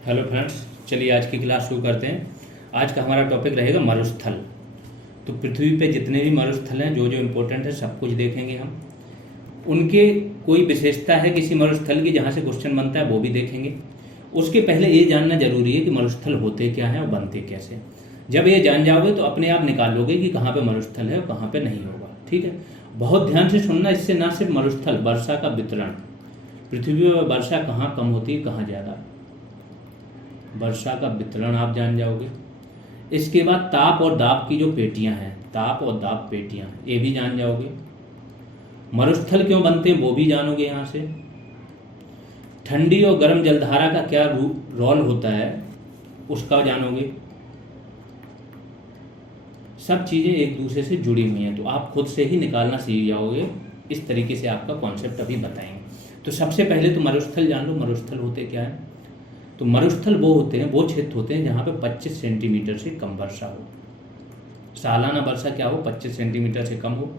Hello friends, चलिए आज की क्लास शुरू करते हैं। आज का हमारा टॉपिक रहेगा मरुस्थल। तो पृथ्वी पे जितने भी मरुस्थल हैं, जो जो इम्पोर्टेंट है, सब कुछ देखेंगे हम। उनके कोई विशेषता है किसी मरुस्थल की जहाँ से क्वेश्चन बनता है, वो भी देखेंगे। उसके पहले ये जानना जरूरी है कि मरुस्थल होते क्या हैं और बनते कैसे। जब ये जान जाओगे तो अपने आप निकाल लोगे कि कहाँ पे मरुस्थल है और कहाँ पे नहीं होगा। ठीक है, बहुत ध्यान से सुनना। इससे ना सिर्फ मरुस्थल, वर्षा का वितरण, पृथ्वी पर वर्षा कहाँ कम होती है कहाँ ज़्यादा, वर्षा का वितरण आप जान जाओगे। इसके बाद ताप और दाब की जो पेटियां हैं, ताप और दाब पेटियां, ये भी जान जाओगे। मरुस्थल क्यों बनते हैं वो भी जानोगे यहाँ से। ठंडी और गर्म जलधारा का क्या रोल होता है उसका जानोगे। सब चीज़ें एक दूसरे से जुड़ी हुई हैं, तो आप खुद से ही निकालना सीख जाओगे। इस तरीके से आपका कॉन्सेप्ट अभी बताएंगे। तो सबसे पहले तो मरुस्थल जान लो। मरुस्थल होते क्या है? तो मरुस्थल वो होते हैं, वो क्षेत्र होते हैं जहाँ पे 25 सेंटीमीटर से कम वर्षा हो। सालाना वर्षा क्या हो? 25 सेंटीमीटर से कम हो।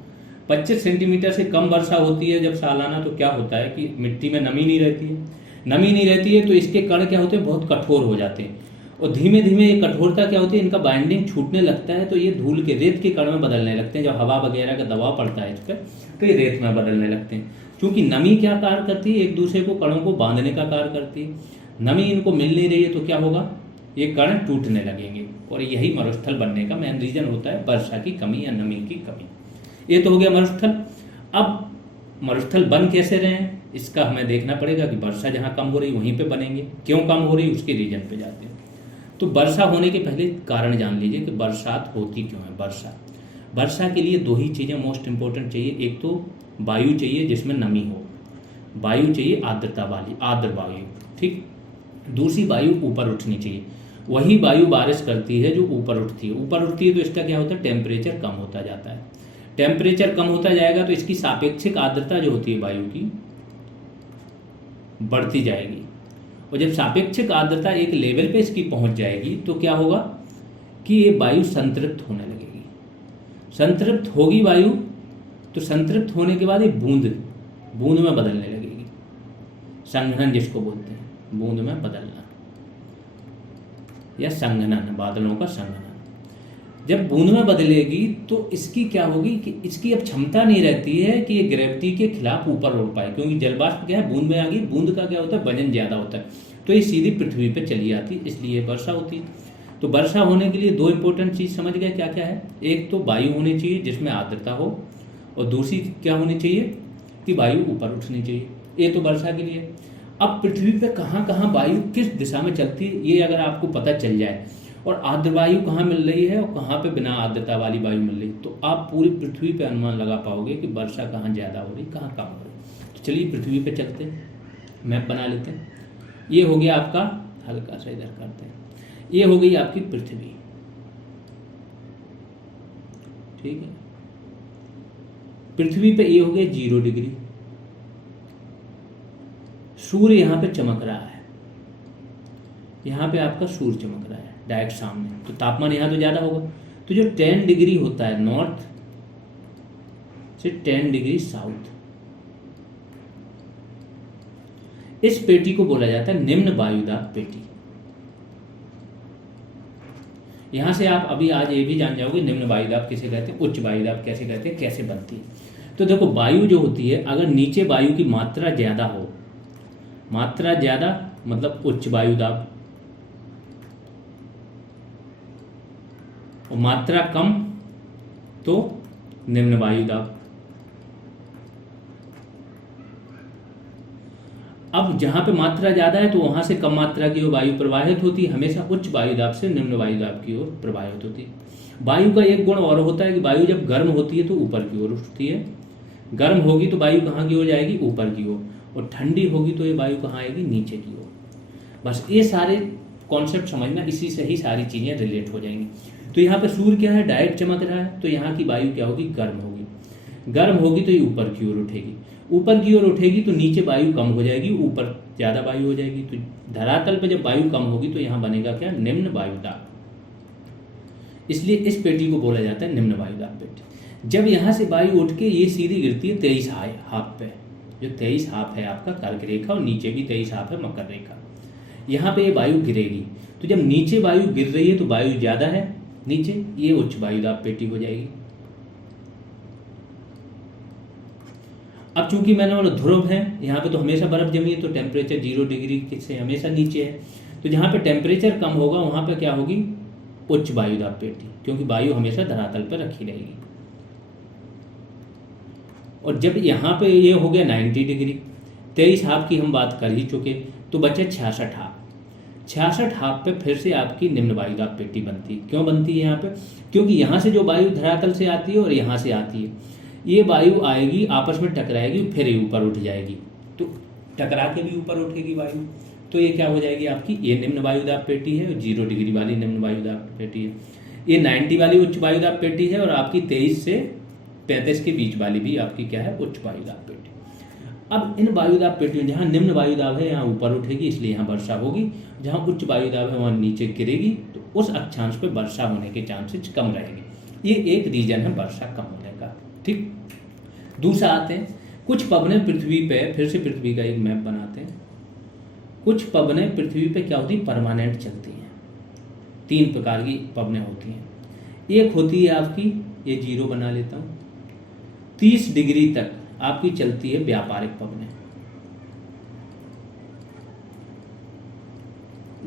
25 सेंटीमीटर से कम वर्षा होती है जब सालाना, तो क्या होता है कि मिट्टी में नमी नहीं रहती है। नमी नहीं रहती है तो इसके कण क्या होते हैं? बहुत कठोर हो जाते हैं। और धीमे धीमे ये कठोरता क्या होती है, इनका बाइंडिंग छूटने लगता है, तो ये धूल के रेत के कण में बदलने लगते हैं। जब हवा वगैरह का दबाव पड़ता है इस पर, तो ये रेत में बदलने लगते हैं। क्योंकि नमी क्या कार्य करती है? एक दूसरे को, कणों को बांधने का कार्य करती है। नमी इनको मिल नहीं रही है तो क्या होगा? ये कण टूटने लगेंगे। और यही मरुस्थल बनने का मेन रीजन होता है, वर्षा की कमी या नमी की कमी। ये तो हो गया मरुस्थल। अब मरुस्थल बन कैसे रहे हैं इसका हमें देखना पड़ेगा कि वर्षा जहाँ कम हो रही वहीं पे बनेंगे। क्यों कम हो रही उसके रीजन पे जाते हैं। तो वर्षा होने के पहले कारण जान लीजिए कि बरसात होती क्यों है। वर्षा के लिए दो ही चीज़ें मोस्ट इंपॉर्टेंट चाहिए। एक तो वायु चाहिए जिसमें नमी हो, वायु चाहिए आर्द्रता वाली, आर्द्र वायु। ठीक, दूसरी वायु ऊपर उठनी चाहिए। वही वायु बारिश करती है जो ऊपर उठती है। ऊपर उठती है तो इसका क्या होता है? टेम्परेचर कम होता जाता है। टेम्परेचर कम होता जाएगा तो इसकी सापेक्षिक आर्द्रता जो होती है वायु की, बढ़ती जाएगी। और जब सापेक्षिक आर्द्रता एक लेवल पे इसकी पहुंच जाएगी तो क्या होगा कि ये वायु संतृप्त होने लगेगी। संतृप्त होगी वायु, तो संतृप्त होने के बाद ये बूंद में बदलने लगेगी। संघनन जिसको बोलते हैं, बूंद में बदलना या संघनन, बादलों का संघनन। जब बूंद में बदलेगी तो इसकी क्या होगी कि इसकी अब क्षमता नहीं रहती है कि ये ग्रेविटी के खिलाफ ऊपर उड़ पाए। क्योंकि जलवाष्प क्या है? बूंद में आ गई। बूंद का क्या होता है? वजन ज्यादा होता है, तो ये सीधी पृथ्वी पे चली आती, इसलिए वर्षा होती है। तो वर्षा होने के लिए दो इंपॉर्टेंट चीज समझ गए क्या क्या है। एक तो वायु होनी चाहिए जिसमें आर्द्रता हो, और दूसरी क्या होनी चाहिए कि वायु ऊपर उठनी चाहिए। ये तो वर्षा के लिए। अब पृथ्वी पे कहाँ कहाँ वायु किस दिशा में चलती है ये अगर आपको पता चल जाए, और आर्द्र वायु कहाँ मिल रही है और कहाँ पे बिना आर्द्रता वाली वायु मिल रही, तो आप पूरी पृथ्वी पे अनुमान लगा पाओगे कि वर्षा कहाँ ज़्यादा हो रही, कहाँ कम हो रही। तो चलिए पृथ्वी पे चलते हैं, मैप बना लेते हैं। ये हो गया आपका, हल्का सा इधर करते हैं, ये हो गई आपकी पृथ्वी। ठीक है, पृथ्वी पे ये हो गया 0 डिग्री। सूर्य यहाँ पे चमक रहा है, यहाँ पे आपका सूर्य चमक रहा है डायरेक्ट सामने, तो तापमान यहाँ तो ज़्यादा होगा। तो जो 10 डिग्री होता है नॉर्थ से 10 डिग्री साउथ, इस पेटी को बोला जाता है निम्न वायुदाब पेटी। यहां से आप अभी आज ये भी जान जाओगे निम्न वायुदाब किसे कहते हैं, उच्च वायुदाब कैसे कहते हैं, कैसे बनती है। तो देखो, वायु जो होती है, अगर नीचे वायु की मात्रा ज्यादा हो, मात्रा ज्यादा मतलब उच्च वायुदाब, और मात्रा कम तो निम्न वायुदाब। अब जहां पे मात्रा ज्यादा है तो वहां से कम मात्रा की ओर वायु प्रवाहित होती है, हमेशा उच्च वायुदाब से निम्न वायुदाब की ओर प्रवाहित होती है। वायु का एक गुण और होता है कि वायु जब गर्म होती है तो ऊपर की ओर उठती है, गर्म होगी तो वायु कहाँ की ओर जाएगी? ऊपर की ओर, और ठंडी होगी तो ये वायु कहाँ आएगी? नीचे की ओर। बस ये सारे कॉन्सेप्ट समझना, इसी से ही सारी चीजें रिलेट हो जाएंगी। तो यहाँ पे सूर्य क्या है? डायरेक्ट चमक रहा है, तो यहाँ की वायु क्या होगी? गर्म होगी। गर्म होगी तो ये ऊपर की ओर उठेगी, ऊपर की ओर उठेगी तो नीचे वायु कम हो जाएगी, ऊपर ज्यादा वायु हो जाएगी। तो धरातल पे जब वायु कम होगी तो यहाँ बनेगा क्या? निम्न वायुदाब। इसलिए इस पेटी को बोला जाता है निम्न वायुदाब पेटी। जब यहाँ से वायु उठ के ये सीधी गिरती है 23 हाफ पे, जो 23 हाफ है आपका कर्क रेखा, और नीचे भी 23 हाफ है मकर रेखा। यहाँ पे ये वायु गिरेगी। तो जब नीचे वायु गिर रही है तो वायु ज़्यादा है नीचे, ये उच्च वायुदाब पेटी हो जाएगी। अब चूंकि मैंने बोला ध्रुव है, यहाँ पे तो हमेशा बर्फ जमी है, तो टेम्परेचर 0 डिग्री से हमेशा नीचे है। तो जहाँ पे टेम्परेचर कम होगा वहाँ पे क्या होगी, उच्च वायुदाब पेटी, क्योंकि वायु हमेशा धरातल पर रखी रहेगी। और जब यहाँ पे ये हो गया 90 डिग्री, 23 हाफ की हम बात कर ही चुके, तो बचे 66 हाफ। 66 हाफ पे फिर से आपकी निम्न वायुदाब पेटी बनती है। क्यों बनती है यहाँ पे, क्योंकि यहाँ से जो वायु धरातल से आती है और यहाँ से आती है, ये वायु आएगी आपस में टकराएगी, फिर ये ऊपर उठ जाएगी, तो टकरा के भी ऊपर उठेगी वायु, तो ये क्या हो जाएगी आपकी, ये निम्न वायुदाब पेटी है, 0 डिग्री वाली निम्न वायुदाब पेटी है। ये 90 वाली उच्च वायुदाब पेटी है, और आपकी 23 से 35 के बीच वाली भी आपकी क्या है, उच्च वायुदाब पेटी। अब इन वायुदाब पेटियों, जहाँ निम्न वायुदाब है यहाँ ऊपर उठेगी, इसलिए यहाँ वर्षा होगी, जहाँ उच्च वायुदाब है वहाँ नीचे गिरेगी, तो उस अक्षांश पे वर्षा होने के चांसेस कम रहेगी। ये एक रीजन है वर्षा कम होने का। ठीक, दूसरा आते हैं कुछ पवनें पृथ्वी पे, फिर से पृथ्वी का एक मैप बनाते हैं। कुछ पवनें पृथ्वी पे क्या होती है, परमानेंट चलती हैं। 3 प्रकार की पवनें होती हैं। एक होती है आपकी, ये 0 बना लेता हूँ, 30 डिग्री तक आपकी चलती है व्यापारिक पवनें,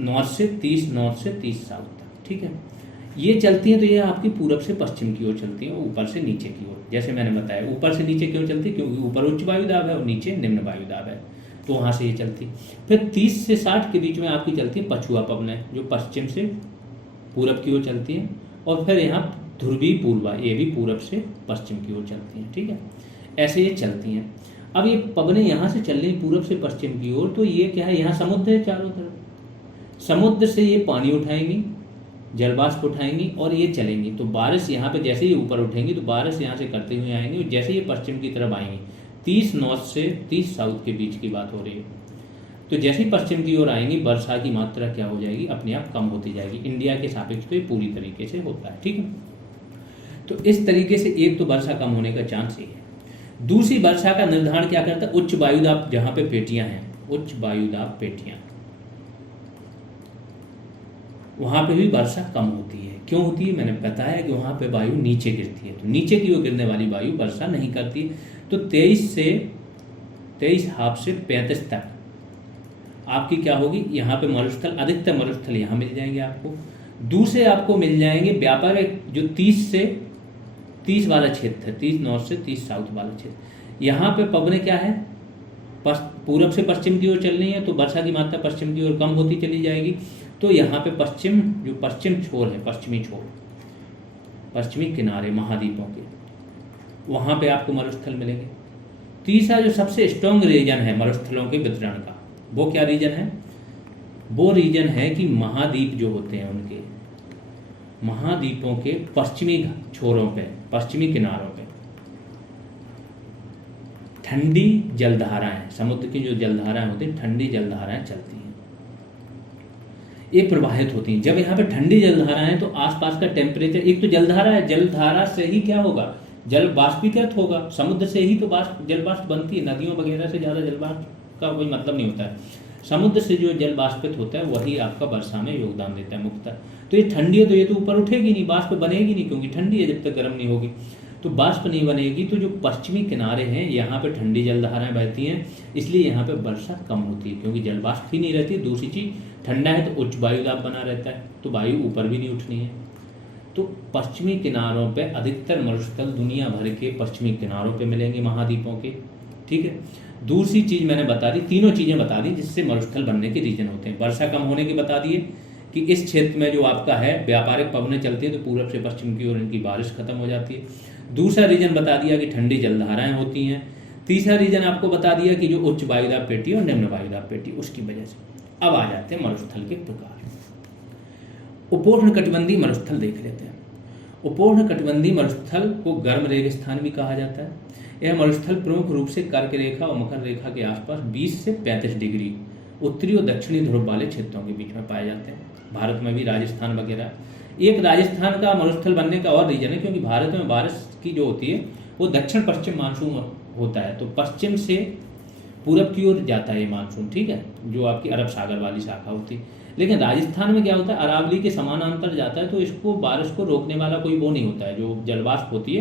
नॉर्थ से 30 साउथ तक। ठीक है, ये चलती हैं, तो ये आपकी पूरब से पश्चिम की ओर चलती है, ऊपर से नीचे की ओर। जैसे मैंने बताया, ऊपर से नीचे क्यों चलती है, क्योंकि ऊपर उच्च वायुदाब है और नीचे निम्न वायुदाब है, तो वहाँ से ये चलती। फिर 30 से 60 के बीच में आपकी चलती है पछुआ पवनें, जो पश्चिम से पूरब की ओर चलती हैं, और फिर यहाँ ध्रुवी पूर्वा, ये भी पूरब से पश्चिम की ओर चलती हैं। ठीक है, ऐसे ये चलती हैं। अब ये पवनें यहाँ से चल रही पूरब से पश्चिम की ओर, तो ये क्या है, यहाँ समुद्र है चारों तरफ, समुद्र से ये पानी उठाएंगी, जलवाष्प उठाएंगी और ये चलेंगी। तो बारिश यहाँ पे जैसे ही ऊपर उठेंगी तो बारिश यहाँ से करते हुए आएंगी, और जैसे ही पश्चिम की तरफ आएंगी, 30 नॉर्थ से 30 साउथ के बीच की बात हो रही है, तो जैसे ही पश्चिम की ओर आएंगी वर्षा की मात्रा क्या हो जाएगी, अपने आप कम होती जाएगी। इंडिया के सापेक्ष तो ये पूरी तरीके से होता है। ठीक है, तो इस तरीके से एक तो वर्षा कम होने का चांस ही है। दूसरी, वर्षा का निर्धारण क्या करता है, उच्च वायुदाब जहाँ पे पेटियां हैं, उच्च वायुदाब पेटियां, वहां पे भी वर्षा कम होती है। क्यों होती है, मैंने बताया कि वहां पे वायु नीचे गिरती है, तो नीचे की ओर गिरने वाली वायु वर्षा नहीं करती। तो 23 हाफ से 35 तक आपकी क्या होगी, यहाँ पे मरुस्थल, अधिकतर मरुस्थल यहाँ मिल जाएंगे आपको। दूसरे आपको मिल जाएंगे व्यापारिक, जो 30 से 30 वाला क्षेत्र है, 30 नॉर्थ से 30 साउथ वाला क्षेत्र, यहाँ पे पवनें क्या है, पूरब से पश्चिम की ओर चल रही है, तो वर्षा की मात्रा पश्चिम की ओर कम होती चली जाएगी। तो यहाँ पे पश्चिम, जो पश्चिम छोर है, पश्चिमी छोर, पश्चिमी किनारे महाद्वीपों के, वहाँ पे आपको मरुस्थल मिलेंगे। तीसरा जो सबसे स्ट्रॉन्ग रीजन है मरुस्थलों के वितरण का, वो क्या रीजन है, वो रीजन है कि महाद्वीप जो होते हैं उनके, महाद्वीपों के पश्चिमी छोरों पे, पश्चिमी किनारों पे ठंडी जलधाराएं, समुद्र की जो जलधाराएं होती हैं, ठंडी जलधाराएं चलती हैं, ये प्रवाहित होती हैं। जब यहाँ पे ठंडी जलधाराएं हैं तो आसपास का टेम्परेचर, एक तो जलधारा है, जलधारा से ही क्या होगा, जल बाष्पीकृत होगा, समुद्र से ही तो जल बाष्प बनती है, नदियों वगैरह से ज़्यादा जल बाष्प का कोई मतलब नहीं होता है। समुद्र से जो जल बाष्पित होता है वही आपका वर्षा में योगदान देता है मुख्यतः। तो ये ठंडी है तो ये तो ऊपर उठेगी नहीं, बाष्प बनेगी नहीं, क्योंकि ठंडी है, जब तक गर्म नहीं होगी तो बाष्प नहीं बनेगी। तो जो पश्चिमी किनारे हैं यहाँ पे ठंडी जलधाराएं बहती हैं, इसलिए यहाँ पे वर्षा कम होती है, क्योंकि जल बाष्प ही नहीं रहती। दूसरी चीज़, ठंडा है तो उच्च वायुदाब बना रहता है, तो वायु ऊपर भी नहीं उठनी है। तो पश्चिमी किनारों पे अधिकतर मरुस्थल दुनिया भर के पश्चिमी किनारों पे मिलेंगे महाद्वीपों के। ठीक है, दूसरी चीज़ मैंने बता दी, तीनों चीज़ें बता दी जिससे मरुस्थल बनने के रीजन होते हैं। वर्षा कम होने के बता दिए कि इस क्षेत्र में जो आपका है व्यापारिक पवनें चलती हैं, तो पूरब से पश्चिम की ओर इनकी बारिश खत्म हो जाती है। दूसरा रीजन बता दिया कि ठंडी जलधाराएं होती हैं। तीसरा रीजन आपको बता दिया कि जो उच्च वायुदाब पेटी और निम्न वायुदाब पेटी, उसकी वजह से। अब आ जाते हैं मरुस्थल के प्रकार। उपोष्णकटिबंधीय मरुस्थल देख लेते हैं। उपोष्णकटिबंधीय मरुस्थल को गर्म रेगिस्तान भी कहा जाता है। यह मरुस्थल प्रमुख रूप से कर्क रेखा और मकर रेखा के आसपास 20 से 35 डिग्री उत्तरी और दक्षिणी ध्रुव वाले क्षेत्रों के बीच में पाए जाते हैं। भारत में भी राजस्थान वगैरह। एक राजस्थान का मरुस्थल बनने का और रीजन है, क्योंकि भारत में बारिश की जो होती है वो दक्षिण पश्चिम मानसून होता है, तो पश्चिम से पूरब की ओर जाता है ये मानसून, ठीक है, जो आपकी अरब सागर वाली शाखा होती है। लेकिन राजस्थान में क्या होता है, अरावली के समानांतर जाता है, तो इसको बारिश को रोकने वाला कोई वो नहीं होता है, जो जलवाष्प होती है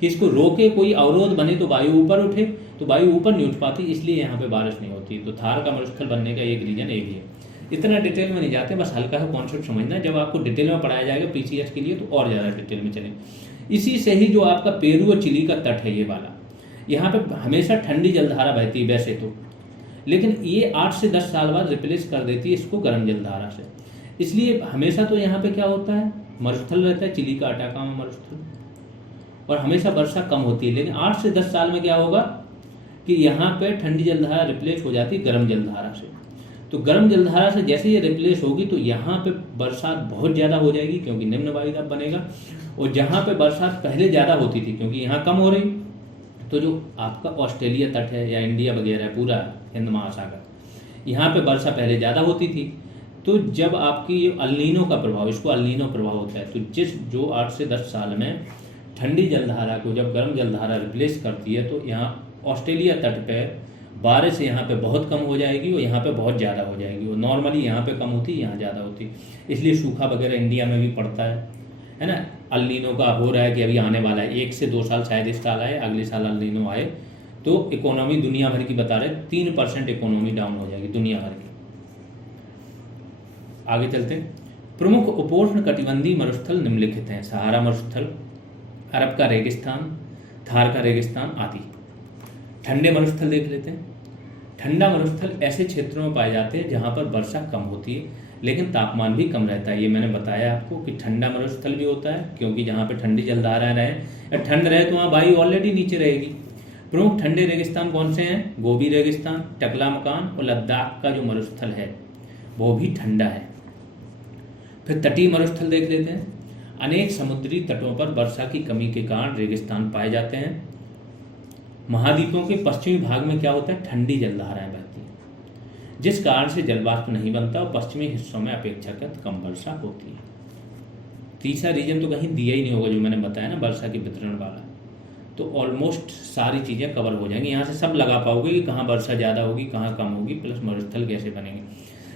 कि इसको रोके, कोई अवरोध बने तो वायु ऊपर उठे, तो वायु ऊपर नहीं उठ पाती, इसलिए यहाँ पे बारिश नहीं होती। तो थार का मरुस्थल बनने का एक रीजन ये भी है। इतना डिटेल में नहीं जाते, बस हल्का सा कॉन्सेप्ट समझना है। जब आपको डिटेल में पढ़ाया जाएगा पीसीएस के लिए तो और ज़्यादा डिटेल में चलेंगे। इसी से ही जो आपका पेरू और चिली का तट है ये वाला, यहाँ पे हमेशा ठंडी जलधारा बहती है वैसे तो, लेकिन ये 8 से 10 साल बाद रिप्लेस कर देती है इसको गर्म जलधारा से। इसलिए हमेशा तो यहाँ पे क्या होता है, मरुस्थल रहता है, चिली का अटाकामा मरुस्थल, और हमेशा वर्षा कम होती है। लेकिन 8 से 10 साल में क्या होगा कि यहाँ पे ठंडी जलधारा रिप्लेस हो जाती है गर्म जलधारा से। तो गर्म जलधारा से जैसे ये रिप्लेस होगी तो यहाँ पे बरसात बहुत ज़्यादा हो जाएगी, क्योंकि निम्न वायुदाब बनेगा। और जहाँ पे बरसात पहले ज़्यादा होती थी, क्योंकि यहाँ कम हो रही, तो जो आपका ऑस्ट्रेलिया तट है या इंडिया वगैरह है, पूरा हिंद महासागर, यहाँ पे वर्षा पहले ज़्यादा होती थी। तो जब आपकी ये अल्नीनो का प्रभाव, इसको अल्नीनो प्रभाव होता है, तो जो 8 से 10 साल में ठंडी जलधारा को जब गर्म जलधारा रिप्लेस करती है, तो यहाँ ऑस्ट्रेलिया तट पर बारिश यहाँ पे बहुत कम हो जाएगी और यहाँ पे बहुत ज़्यादा हो जाएगी। और नॉर्मली यहाँ पे कम होती है, यहाँ ज़्यादा होती है, इसलिए सूखा वगैरह इंडिया में भी पड़ता है ना। अल्नीनो का हो रहा है कि अभी आने वाला है, 1 से 2 साल शायद इस साल आए, अगले साल अल्नीनो आए, तो इकोनॉमी दुनिया भर की बता रहे 3% इकोनॉमी डाउन हो जाएगी दुनिया भर की। आगे चलते हैं। प्रमुख उपोष्ण कटिबंधीय मरुस्थल निम्नलिखित हैं: सहारा मरुस्थल, अरब का रेगिस्तान, थार का रेगिस्तान आदि। ठंडे मरुस्थल देख लेते हैं। ठंडा मरुस्थल ऐसे क्षेत्रों में पाए जाते हैं जहाँ पर वर्षा कम होती है लेकिन तापमान भी कम रहता है। ये मैंने बताया आपको कि ठंडा मरुस्थल भी होता है, क्योंकि जहाँ पे ठंडी जलधाराएं रहे या ठंड रहे तो वहाँ वायु ऑलरेडी नीचे रहेगी। प्रमुख ठंडे रेगिस्तान कौन से हैं? गोबी रेगिस्तान, टकला मकान और लद्दाख का जो मरुस्थल है वो भी ठंडा है। फिर तटीय मरुस्थल देख लेते हैं। अनेक समुद्री तटों पर वर्षा की कमी के कारण रेगिस्तान पाए जाते हैं। महाद्वीपों के पश्चिमी भाग में क्या होता है, ठंडी जलधाराएं बहती हैं, जिस कारण से जलवाष्प नहीं बनता और पश्चिमी हिस्सों में अपेक्षाकृत कम वर्षा होती है। तीसरा रीजन तो कहीं दिया ही नहीं होगा जो मैंने बताया ना, वर्षा के वितरण वाला, तो ऑलमोस्ट सारी चीज़ें कवर हो जाएंगी। यहाँ से सब लगा पाओगे कि कहाँ वर्षा ज़्यादा होगी, कहाँ कम होगी, प्लस मरुस्थल कैसे बनेंगे।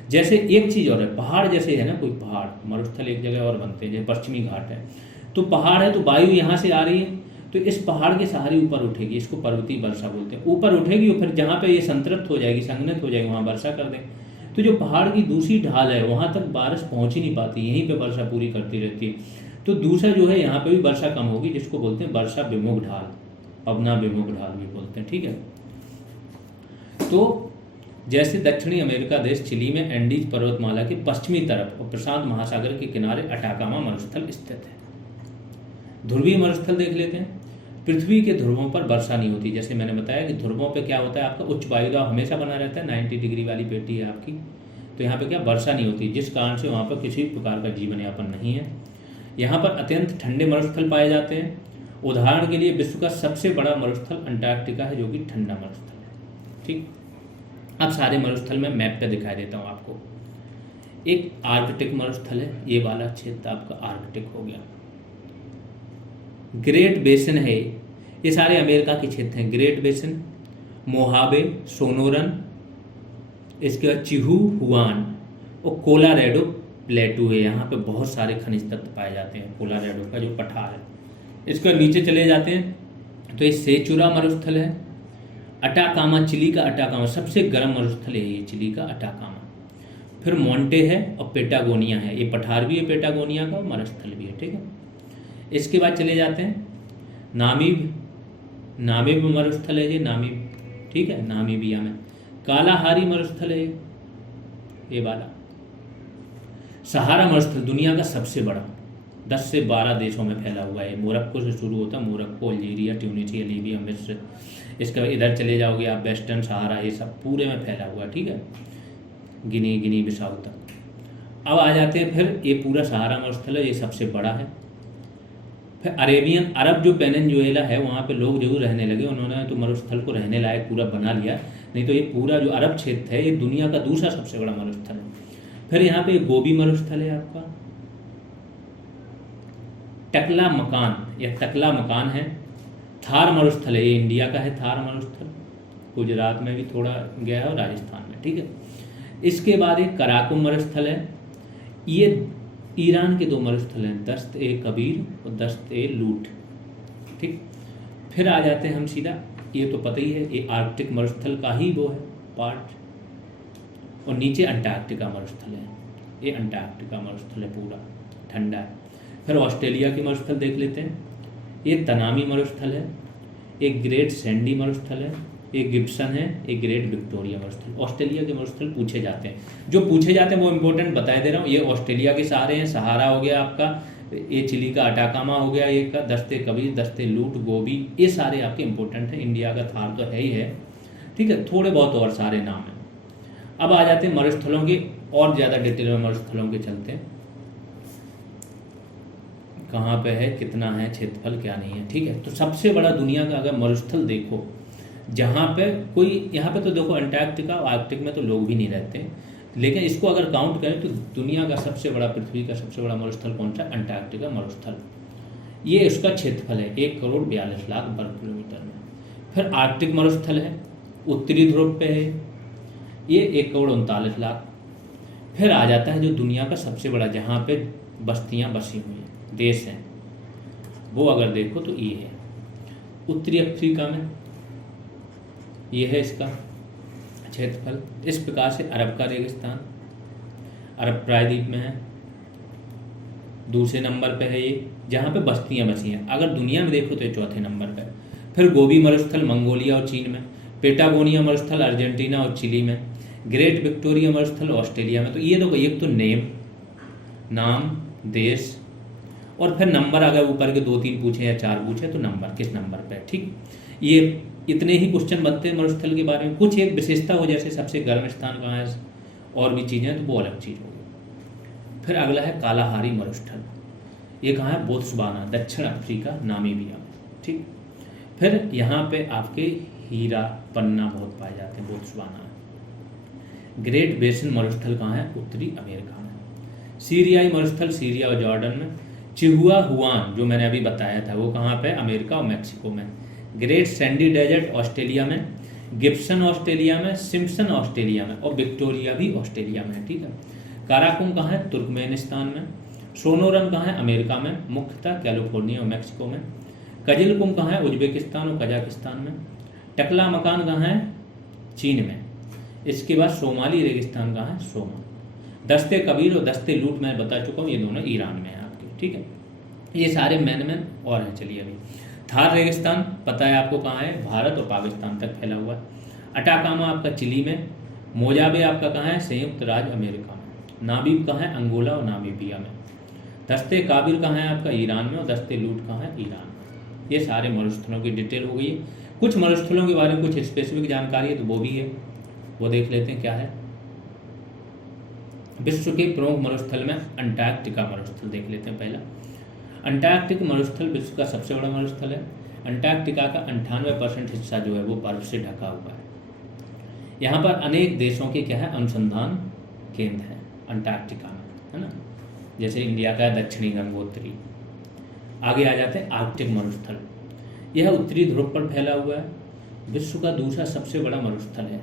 जैसे एक चीज़ और है, पहाड़ जैसे है ना, कोई पहाड़, मरुस्थल एक जगह और बनते हैं, जैसे पश्चिमी घाट है, तो पहाड़ है तो वायु यहाँ से आ रही है तो इस पहाड़ के सहारे ऊपर उठेगी, इसको पर्वतीय वर्षा बोलते हैं। ऊपर उठेगी और फिर जहाँ पे ये संतृप्त हो जाएगी, संघनित हो जाएगी, वहाँ वर्षा कर दें। तो जो पहाड़ की दूसरी ढाल है वहाँ तक बारिश पहुँच ही नहीं पाती, यहीं पे वर्षा पूरी करती रहती है। तो दूसरा जो है यहाँ पे भी वर्षा कम होगी, जिसको बोलते हैं वर्षा विमुख ढाल, पवना विमुख ढाल भी बोलते हैं, ठीक है। तो जैसे दक्षिणी अमेरिका देश चिली में एंडीज पर्वतमाला के पश्चिमी तरफ और प्रशांत महासागर के किनारे अटाकामा मरुस्थल स्थित है। ध्रुवीय मरुस्थल देख लेते हैं। पृथ्वी के ध्रुवों पर वर्षा नहीं होती, जैसे मैंने बताया कि ध्रुवों पे क्या होता है, आपका उच्च वायुदाब हमेशा बना रहता है, 90 डिग्री वाली पेटी है आपकी, तो यहाँ पे क्या वर्षा नहीं होती, जिस कारण से वहाँ पर किसी प्रकार का जीवन यापन नहीं है। यहाँ पर अत्यंत ठंडे मरुस्थल पाए जाते हैं। उदाहरण के लिए विश्व का सबसे बड़ा मरुस्थल अंटार्कटिका है, जो कि ठंडा मरुस्थल है, ठीक। अब सारे मरुस्थल मैं मैप पे दिखाई देता हूँ आपको। एक आर्कटिक मरुस्थल है, ये वाला क्षेत्र आपका आर्कटिक हो गया। ग्रेट बेसिन है, ये सारे अमेरिका के क्षेत्र हैं। ग्रेट बेसिन, मोहावे, सोनोरन, इसके बाद चिहुहुआन और कोलोराडो प्लेटू है। यहाँ पे बहुत सारे खनिज तत्व पाए जाते हैं, कोलोराडो का जो पठार है। इसके नीचे चले जाते हैं तो ये सेचुरा मरुस्थल है। अटाकामा, चिली का अटाकामा सबसे गर्म मरुस्थल है ये, चिली का अटाकामा। फिर मोंटे है और पेटागोनिया है, ये पठार भी है पेटागोनिया का, मरुस्थल भी है, ठीक है। इसके बाद चले जाते हैं नामीब, नामीब मरुस्थल है ये, नामीब, ठीक है, नामीबिया में। कालाहारी मरुस्थल है ये वाला। सहारा मरुस्थल दुनिया का सबसे बड़ा, 10 से 12 देशों में फैला हुआ है। मोरक्को से शुरू होता है, मोरक्को, अल्जीरिया, ट्यूनीशिया, लीबिया, मिस्र। इसके बाद इधर चले जाओगे आप, वेस्टर्न सहारा, ये सब पूरे में फैला हुआ है, ठीक है, गिनी बिसाऊ तक। अब आ जाते हैं फिर, ये पूरा सहारा मरुस्थल है, ये सबसे बड़ा है। फिर अरेबियन, अरब जो पेनिनसुला है वहाँ पे लोग जरूर रहने लगे, उन्होंने तो मरुस्थल को रहने लायक पूरा बना लिया, नहीं तो ये पूरा जो अरब क्षेत्र है ये दुनिया का दूसरा सबसे बड़ा मरुस्थल है। फिर यहाँ पे गोबी मरुस्थल है आपका। टकला मकान या टकला मकान है। थार मरुस्थल है, ये इंडिया का है, थार मरुस्थल गुजरात में भी थोड़ा गया है और राजस्थान में, ठीक है। इसके बाद एक कराकुम मरुस्थल है, ये ईरान के 2 मरुस्थल हैं, दस्त ए कबीर और दस्त ए लूट, ठीक। फिर आ जाते हैं हम सीधा, ये तो पता ही है, ये आर्कटिक मरुस्थल का ही वो है पार्ट, और नीचे अंटार्कटिका मरुस्थल है, ये अंटार्कटिका मरुस्थल है, पूरा ठंडा है। फिर ऑस्ट्रेलिया की मरुस्थल देख लेते हैं, ये तनामी मरुस्थल है, एक ग्रेट सैंडी मरुस्थल है, एक गिब्सन है, एक ग्रेट विक्टोरिया मरुस्थल। ऑस्ट्रेलिया के मरुस्थल पूछे जाते हैं, जो पूछे जाते हैं वो इंपॉर्टेंट बताए दे रहा हूँ। ये ऑस्ट्रेलिया के सारे हैं, सहारा हो गया आपका, ये चिली का अटाकामा हो गया, एक का दस्ते कबीर, दस्ते लूट, गोबी, ये सारे आपके इंपॉर्टेंट हैं। इंडिया का थार तो है ही है, ठीक है, थोड़े बहुत और सारे नाम हैं। अब आ जाते हैं मरुस्थलों के और ज़्यादा डिटेल में, मरुस्थलों के चलते हैं, कहाँ पे है, कितना है क्षेत्रफल, क्या नहीं है, ठीक है। तो सबसे बड़ा दुनिया का अगर मरुस्थल देखो, जहाँ पे कोई, यहाँ पे तो देखो अंटार्कटिका और आर्कटिक में तो लोग भी नहीं रहते, लेकिन इसको अगर काउंट करें तो दुनिया का सबसे बड़ा, पृथ्वी का सबसे बड़ा मरुस्थल कौन सा? अंटार्कटिका मरुस्थल। ये उसका क्षेत्रफल है 1,42,00,000 वर्ग किलोमीटर में। फिर आर्कटिक मरुस्थल है, उत्तरी ध्रुव पे है, ये 1,39,00,000। फिर आ जाता है जो दुनिया का सबसे बड़ा, जहाँ पे बस्तियाँ बसी हुई हैं, देश हैं, वो अगर देखो तो ये है उत्तरी अफ्रीका में, ये है इसका क्षेत्रफल। इस प्रकार से अरब का रेगिस्तान, अरब प्रायद्वीप में है, दूसरे नंबर पे है ये, जहाँ पे बस्तियाँ बसी हैं। अगर दुनिया में देखो तो ये चौथे नंबर पे। फिर गोबी मरुस्थल मंगोलिया और चीन में, पेटागोनिया मरुस्थल अर्जेंटीना और चिली में, ग्रेट विक्टोरिया मरुस्थल ऑस्ट्रेलिया में। तो ये देखो, एक तो नाम, देश, और फिर नंबर, अगर ऊपर के 2-3 पूछे या 4 पूछे तो नंबर, किस नंबर पे, ठीक। ये इतने ही क्वेश्चन बनते हैं मरुस्थल के बारे में। कुछ एक विशेषता हो, जैसे सबसे गर्म स्थान कहाँ है और भी चीज़ें, तो वो अलग चीज़ होगी। फिर अगला है कालाहारी मरुस्थल, ये कहाँ है? बोत्सवाना, दक्षिण अफ्रीका, नामीबिया में, ठीक। फिर यहाँ पे आपके हीरा पन्ना बहुत पाए जाते हैं, बोत्सवाना में। ग्रेट बेसिन मरुस्थल कहाँ है? उत्तरी अमेरिका में। सीरियाई मरुस्थल सीरिया और जॉर्डन में। चिहुआ हुआन जो मैंने अभी बताया था, वो कहाँ पे? अमेरिका और मैक्सिको में। ग्रेट सैंडी डेजर्ट ऑस्ट्रेलिया में, गिब्सन ऑस्ट्रेलिया में, सिम्पसन ऑस्ट्रेलिया में, और विक्टोरिया भी ऑस्ट्रेलिया में, ठीक है। काराकुम कहाँ है? तुर्कमेनिस्तान में। सोनोरन कहाँ है? अमेरिका में, मुख्यतः कैलिफोर्निया और मैक्सिको में। कजिलकुम कहाँ है? उज्बेकिस्तान और कजाकिस्तान में। टकला मकान कहाँ है? चीन में। इसके बाद सोमाली रेगिस्तान कहाँ है? सोमा। दस्ते कबीर और दस्ते लूट मैं बता चुका हूँ, ये दोनों ईरान में है आपके, ठीक है। ये सारे मैन और हैं। चलिए, अभी थार रेगिस्तान पता है आपको कहाँ है? भारत और पाकिस्तान तक फैला हुआ है। अटाकामा आपका चिली में। मोजाबे आपका कहाँ है? संयुक्त राज्य अमेरिका में। नाबीब कहाँ है? अंगोला और नामीबिया में। दस्ते काबिर कहाँ है आपका? ईरान में। और दस्ते लूट कहाँ है? ईरान में। ये सारे मरुस्थलों की डिटेल हो गई है। कुछ मरुस्थलों के बारे में कुछ स्पेसिफिक जानकारी है तो वो भी है, वो देख लेते हैं क्या है। विश्व के प्रमुख मरुस्थल में अंटार्कटिका मरुस्थल देख लेते हैं। पहला, अंटार्कटिक मरुस्थल विश्व का सबसे बड़ा मरुस्थल है। अंटार्कटिका का 98% हिस्सा जो है वो बर्फ से ढका हुआ है। यहाँ पर अनेक देशों के क्या है? अनुसंधान केंद्र है अंटार्कटिका में, है ना। जैसे इंडिया का दक्षिणी गंगोत्री। आगे आ जाते हैं आर्कटिक मरुस्थल। यह उत्तरी ध्रुव पर फैला हुआ है, विश्व का दूसरा सबसे बड़ा मरुस्थल है।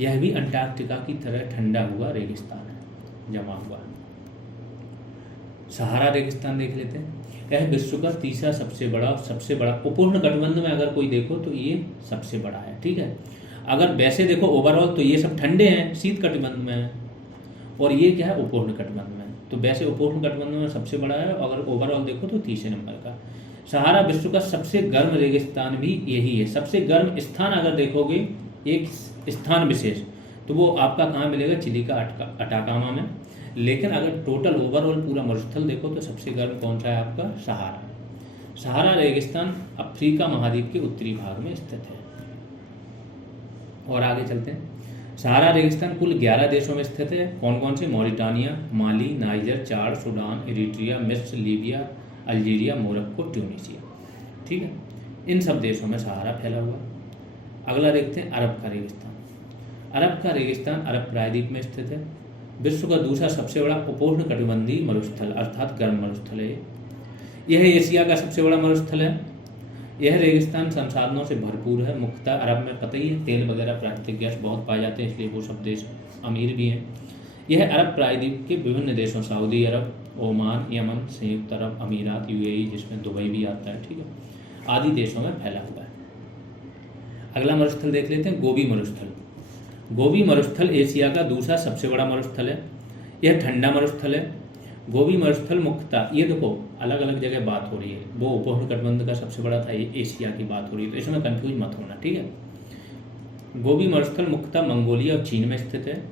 यह भी अंटार्कटिका की तरह ठंडा हुआ रेगिस्तान है, जमा हुआ। सहारा रेगिस्तान देख लेते हैं। यह विश्व का तीसरा सबसे बड़ा उपोष्ण कटिबंध में अगर कोई देखो तो ये सबसे बड़ा है, ठीक है। अगर वैसे देखो ओवरऑल तो ये सब ठंडे हैं, शीत कटिबंध में है, और ये क्या है? उपोष्ण कटिबंध में। तो वैसे उपोष्ण कटिबंध में सबसे बड़ा है, अगर ओवरऑल देखो तो तीसरे नंबर का। सहारा विश्व का सबसे गर्म रेगिस्तान भी यही है। सबसे गर्म स्थान अगर देखोगे एक स्थान विशेष, तो वो आपका कहाँ मिलेगा? चिली का अटाकामा में। लेकिन अगर टोटल ओवरऑल पूरा मरुस्थल देखो तो सबसे गर्म कौन सा है आपका? सहारा। सहारा रेगिस्तान अफ्रीका महाद्वीप के उत्तरी भाग में स्थित है। और आगे चलते हैं। सहारा रेगिस्तान कुल 11 देशों में स्थित है। कौन कौन से? मॉरिटानिया, माली, नाइजर, चाड, सूडान, इरिट्रिया, मिस्र, लीबिया, अल्जीरिया, मोरक्को, ट्यूनीशिया, ठीक है। इन सब देशों में सहारा फैला हुआ। अगला देखते हैं अरब का रेगिस्तान। अरब का रेगिस्तान अरब प्रायद्वीप में स्थित है। विश्व का दूसरा सबसे बड़ा उपोष्ण कटिबंधीय मरुस्थल अर्थात गर्म मरुस्थल है। यह एशिया का सबसे बड़ा मरुस्थल है। यह रेगिस्तान संसाधनों से भरपूर है। मुख्यतः अरब में पता ही है तेल वगैरह प्राकृतिक गैस बहुत पाए जाते हैं, इसलिए वो सब देश अमीर भी हैं। यह अरब प्रायद्वीप के विभिन्न देशों सऊदी अरब, ओमान, यमन, संयुक्त अरब अमीरात, यूएई जिसमें दुबई भी आता है, ठीक है, आदि देशों में फैला हुआ है। अगला मरुस्थल देख लेते हैं, गोबी मरुस्थल। गोबी मरुस्थल एशिया का दूसरा सबसे बड़ा मरुस्थल है। यह ठंडा मरुस्थल है। गोबी मरुस्थल मुख्यतः, ये देखो अलग अलग जगह बात हो रही है, वो उपमहाद्वीप का सबसे बड़ा था, ये एशिया की बात हो रही है, तो इसमें कंफ्यूज मत होना, ठीक है। गोबी मरुस्थल मुख्यतः मंगोलिया और चीन में स्थित है।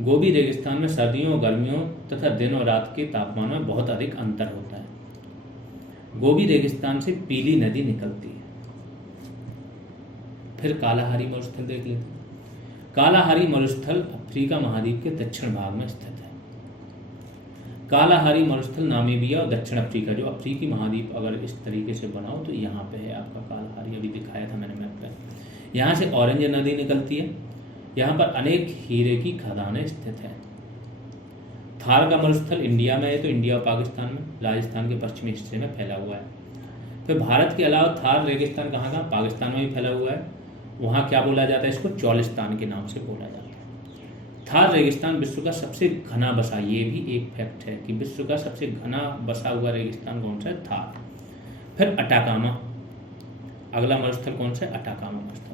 गोबी रेगिस्तान में सर्दियों और गर्मियों तथा दिन और रात के तापमान में बहुत अधिक अंतर होता है। गोबी रेगिस्तान से पीली नदी निकलती है। फिर कालाहारी मरुस्थल देख लेते हैं। कालाहारी मरुस्थल अफ्रीका महाद्वीप के दक्षिण भाग में स्थित है। कालाहारी मरुस्थल नामीबिया और दक्षिण अफ्रीका, जो अफ्रीकी महाद्वीप अगर इस तरीके से बनाओ तो यहाँ पे है आपका कालाहारी, अभी दिखाया था मैंने मैप पे। यहाँ से ऑरेंज नदी निकलती है। यहाँ पर अनेक हीरे की खदानें स्थित हैं। थार का मरुस्थल इंडिया में है, तो इंडिया और पाकिस्तान में, राजस्थान के पश्चिमी हिस्से में फैला हुआ है। फिर भारत के अलावा थार रेगिस्तान कहाँ कहाँ, पाकिस्तान में भी फैला हुआ है। वहाँ क्या बोला जाता है, इसको चौलिस्तान के नाम से बोला जाता है। थार रेगिस्तान विश्व का सबसे घना बसा, ये भी एक फैक्ट है कि विश्व का सबसे घना बसा हुआ रेगिस्तान कौन सा है, थार। फिर अटाकामा, अगला मरुस्थल कौन सा है, अटाकामा मरुस्थल।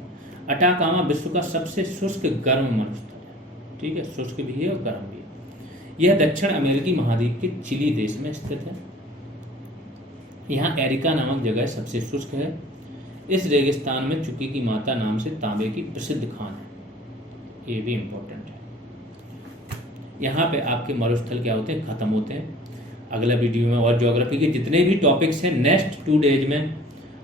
अटाकामा विश्व का सबसे शुष्क गर्म मरुस्थल है, ठीक है, शुष्क भी है और गर्म भी है। यह दक्षिण अमेरिकी महाद्वीप के चिली देश में स्थित है। यहाँ एरिका नामक जगह सबसे शुष्क है। इस रेगिस्तान में चुकी की माता नाम से तांबे की प्रसिद्ध खान है, ये भी इम्पोर्टेंट है। यहाँ पे आपके मरुस्थल क्या होते हैं, खत्म होते हैं। अगला वीडियो में और ज्योग्राफी के जितने भी टॉपिक्स हैं नेक्स्ट 2 डेज में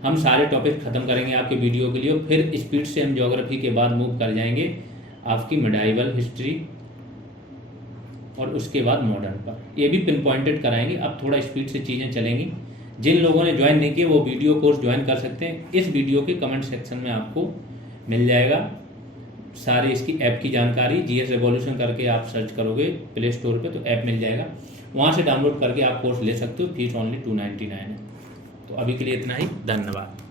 हम सारे टॉपिक खत्म करेंगे आपके वीडियो के लिए। फिर स्पीड से हम ज्योग्राफी के बाद मूव कर जाएंगे आपकी मिडाइवल हिस्ट्री और उसके बाद मॉडर्न पर, ये भी पिन पॉइंटेड कराएंगे। अब थोड़ा स्पीड से चीज़ें चलेंगी। जिन लोगों ने ज्वाइन नहीं किया वो वीडियो कोर्स ज्वाइन कर सकते हैं। इस वीडियो के कमेंट सेक्शन में आपको मिल जाएगा सारे इसकी ऐप की जानकारी। जीएस रेवोल्यूशन करके आप सर्च करोगे प्ले स्टोर पे तो ऐप मिल जाएगा, वहाँ से डाउनलोड करके आप कोर्स ले सकते हो। फीस ओनली 299 है। तो अभी के लिए इतना ही, धन्यवाद।